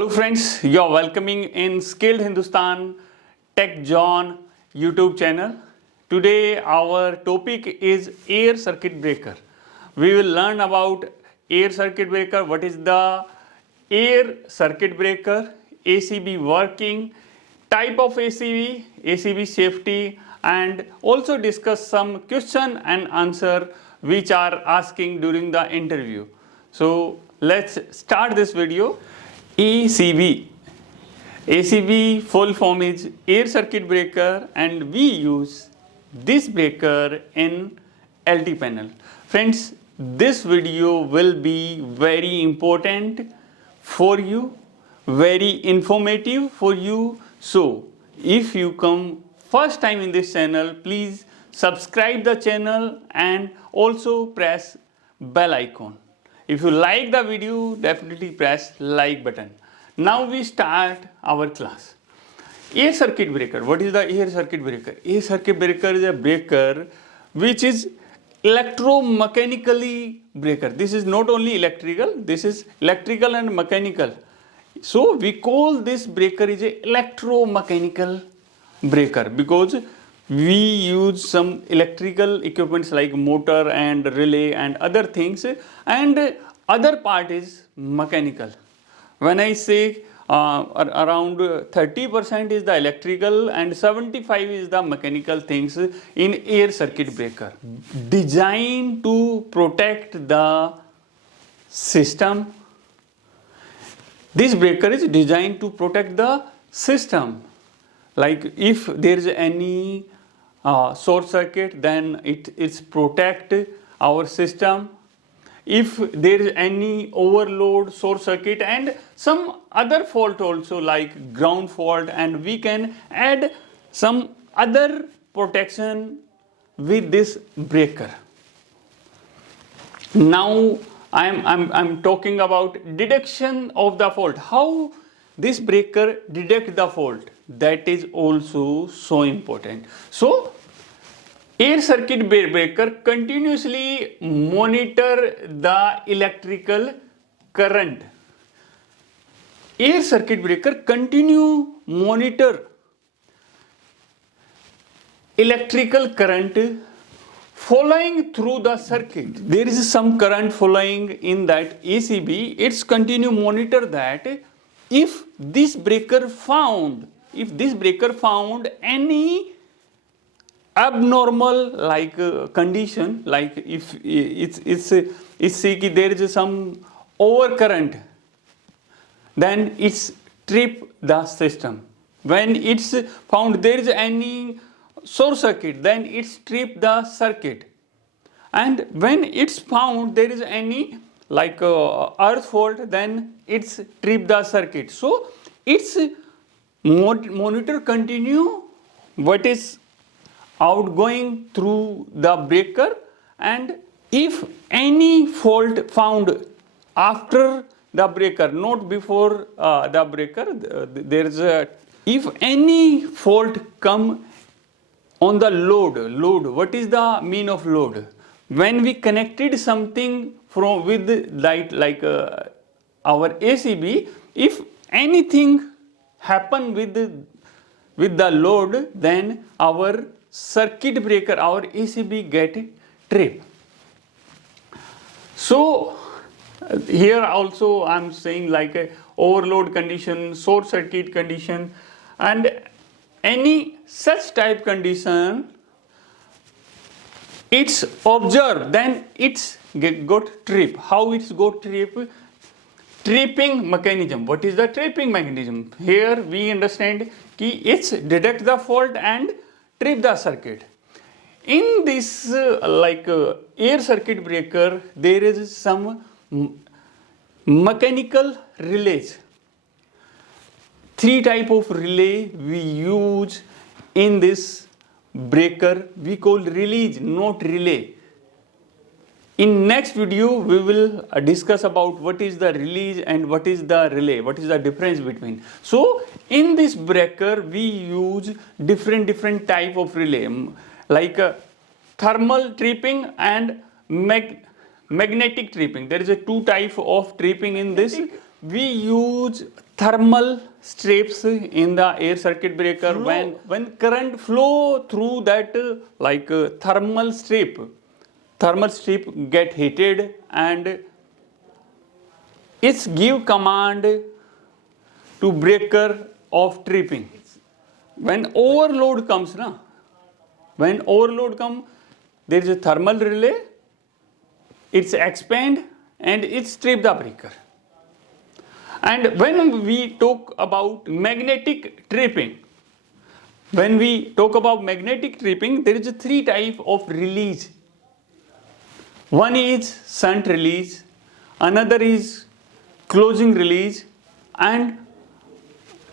Hello friends, you're welcoming in Skilled Hindustan Tech John YouTube channel. Today our topic is air circuit breaker. We will learn about air circuit breaker, what is the air circuit breaker, ACB working, type of ACB, ACB safety, and also discuss some question and answer which are asking during the interview. So let's start this video. ACB. ACB full form is air circuit breaker, and we use this breaker in LT panel. Friends, this video will be very important for you, very informative for you. So if you come first time in this channel, please subscribe the channel and also press bell icon. If you like the video, definitely press like button. Now we start our class. Air circuit breaker. What is the air circuit breaker? Air circuit breaker is a breaker which is electromechanically breaker. This is not only electrical, this is electrical and mechanical. So we call this breaker is a electromechanical breaker because we use some electrical equipments like motor and relay and other things, and other part is mechanical. When I say around 30% is the electrical and 75 is the mechanical things in air circuit breaker, designed to protect the system. This breaker is designed to protect the system. Like if there is any short circuit, then it's protect our system. If there is any overload, short circuit, and some other fault also like ground fault, and we can add some other protection with this breaker. Now I'm talking about detection of the fault. How this breaker detect the fault? That is also so important. So air circuit breaker continuously monitor the electrical current. Air circuit breaker continue monitor electrical current following through the circuit. There is some current following in that ACB. It's continue monitor that. If this breaker found any abnormal like condition, like if it's see there is some overcurrent, then it's trip the system. When it's found there is any short circuit, then it's trip the circuit. And when it's found there is any like earth fault, then it's trip the circuit. So it's monitor continue what is outgoing through the breaker, and if any fault found after the breaker, not before the breaker, there is a, if any fault come on the load, what is the mean of load? When we connected something from with light like our ACB, if anything happen with the load, then our circuit breaker, our ACB get trip. So here also I'm saying like a overload condition, short circuit condition, and any such type condition, it's observed, then it's got trip. How it's got trip? Tripping mechanism. What is the tripping mechanism? Here we understand कि it's detect the fault and trip the circuit. In this air circuit breaker, there is some mechanical relays. Three type of relay we use in this breaker. We call release, not relay. In next video, we will discuss about what is the release and what is the relay, what is the difference between. So in this breaker, we use different type of relay, like thermal tripping and magnetic tripping. There is a two type of tripping in this. We use thermal strips in the air circuit breaker. When current flow through that thermal strip get heated and it's give command to breaker of tripping. When overload comes, there is a thermal relay, it's expand and it strip the breaker. And when we talk about magnetic tripping, there is a three type of release. One is shunt release, another is closing release, and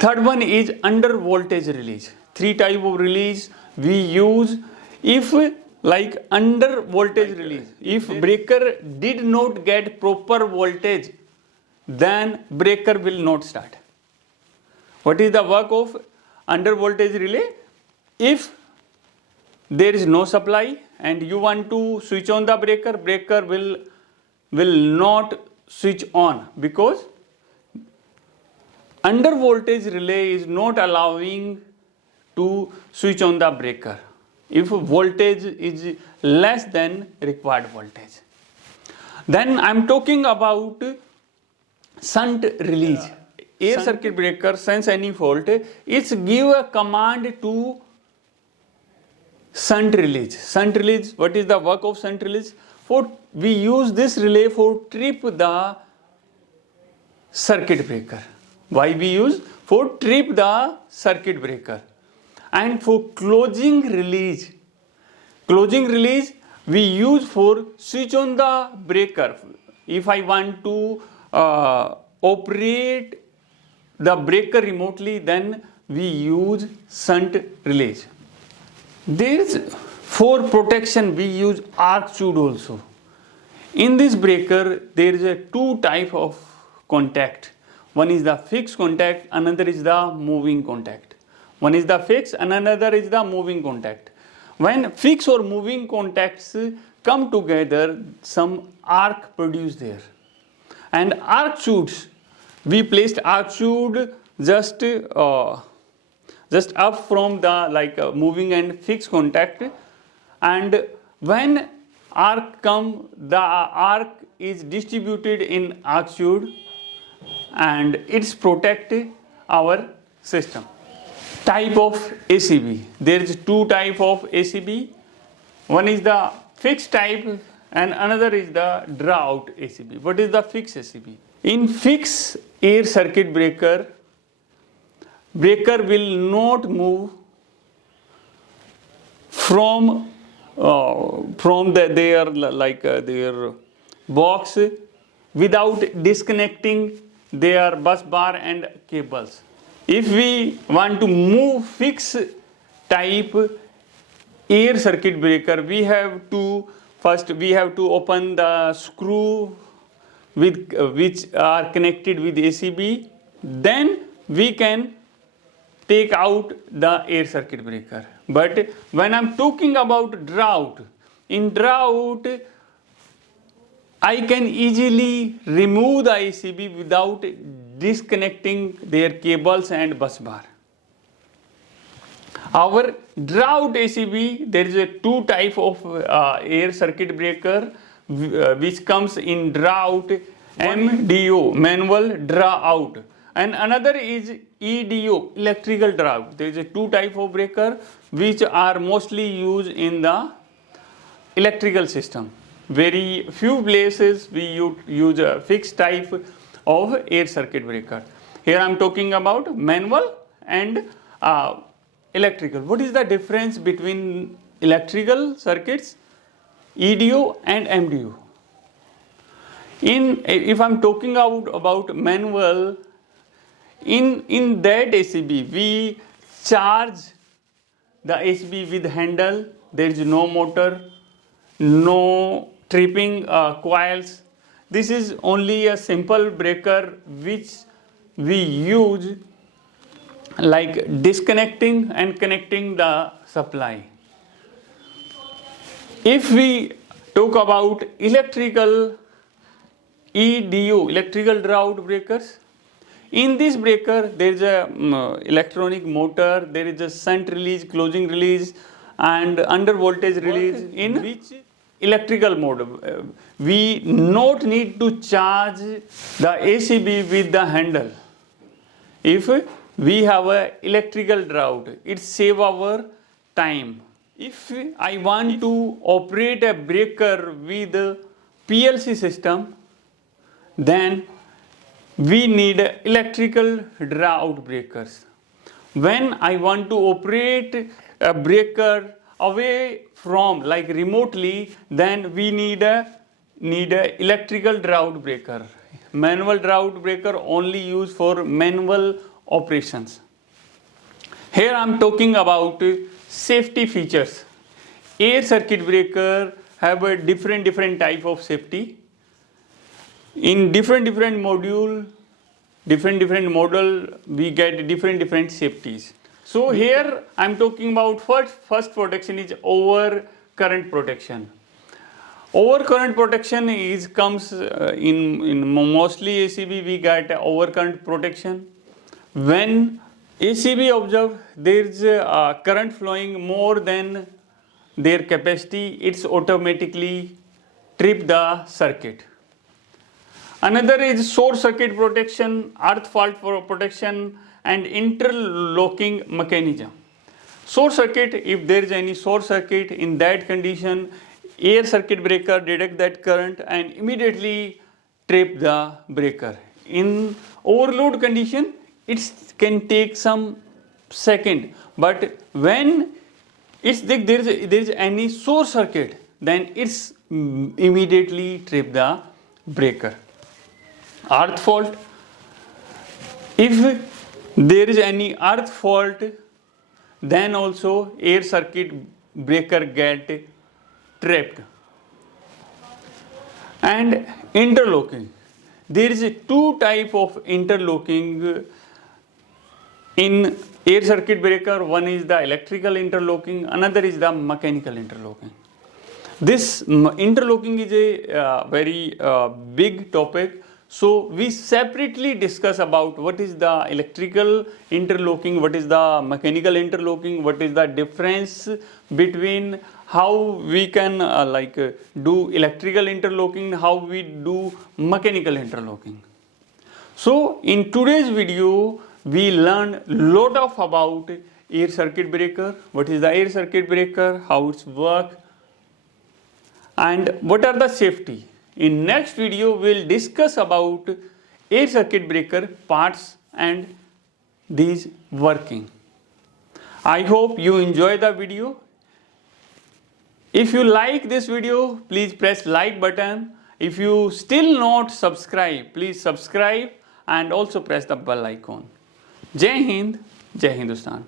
third one is under voltage release. Three type of release we use if under voltage release. If breaker did not get proper voltage, then breaker will not start. What is the work of under voltage relay? If there is no supply and you want to switch on the breaker, breaker will not switch on because under voltage relay is not allowing to switch on the breaker if voltage is less than required voltage. Then I am talking about shunt release. Air circuit breaker sense any fault, it's give a command to shunt release. Shunt release, what is the work of shunt release? We use this relay for trip the circuit breaker. Why we use? For trip the circuit breaker. And for closing release we use for switch on the breaker. If I want to operate the breaker remotely, then we use shunt release. There is for protection we use arc tube also. In this breaker there is a two type of contact. One is the fixed contact, another is the moving contact. One is the fixed and another is the moving contact. When fixed or moving contacts come together, some arc produced there. And arc tubes, we placed arc tube just up from the moving and fixed contact, and when arc come, the arc is distributed in arc tube and it's protect our system. Type of ACB, there is two type of ACB. One is the fixed type and another is the draw-out ACB. What is the fixed ACB? In fixed air circuit breaker will not move from their box without disconnecting their bus bar and cables. If we want to move fixed type air circuit breaker, we have to open the screw which are connected with ACB. Then we can take out the air circuit breaker. But when I'm talking about draw-out, in draw-out I can easily remove the ACB without disconnecting their cables and bus bar. Our draw-out ACB, there is a two type of air circuit breaker which comes in draw-out, MDO, manual draw-out, and another is EDO, electrical draw-out. There is a two type of breaker which are mostly used in the electrical system. Very few places we use a fixed type of air circuit breaker. Here I am talking about manual and electrical. What is the difference between electrical circuits, EDO and MDO? If I am talking about manual, in that ACB we charge the ACB with handle. There is no motor, no tripping coils. This is only a simple breaker which we use like disconnecting and connecting the supply. If we talk about electrical EDO, electrical draw-out breakers, In this breaker, there is a electronic motor, there is a shunt release, closing release, and under voltage release. In which electrical mode, we not need to charge the ACB with the handle. If we have a electrical drought, it save our time. If I want to operate a breaker with PLC system, then we need electrical drought breakers. When I want to operate a breaker away from, like remotely, then we need a electrical drought breaker. Manual drought breaker only used for manual operations. Here I am talking about safety features. Air circuit breaker have a different type of safety. In different model, we get different safeties. So here I am talking about first protection is over current protection. Over current protection comes in mostly ACB we get over current protection. When ACB observe there is a current flowing more than their capacity, it's automatically trip the circuit. Another is short circuit protection, earth fault protection, and interlocking mechanism. Short circuit, if there is any short circuit, in that condition, air circuit breaker detect that current and immediately trip the breaker. In overload condition, it can take some second, but when there is any short circuit, then it's immediately trip the breaker. Earth fault, if there is any earth fault, then also air circuit breaker get trapped. And interlocking, there is two type of interlocking in air circuit breaker. One is the electrical interlocking, another is the mechanical interlocking. This interlocking is a very big topic. So we separately discuss about what is the electrical interlocking, what is the mechanical interlocking, what is the difference between how we can do electrical interlocking, how we do mechanical interlocking. So in today's video, we learn lot of about air circuit breaker, what is the air circuit breaker, how it's work, and what are the safety. In next video, we'll discuss about air circuit breaker parts and these working. I hope you enjoy the video. If you like this video, please press like button. If you still not subscribe, please subscribe and also press the bell icon. Jai Hind, Jai Hindustan.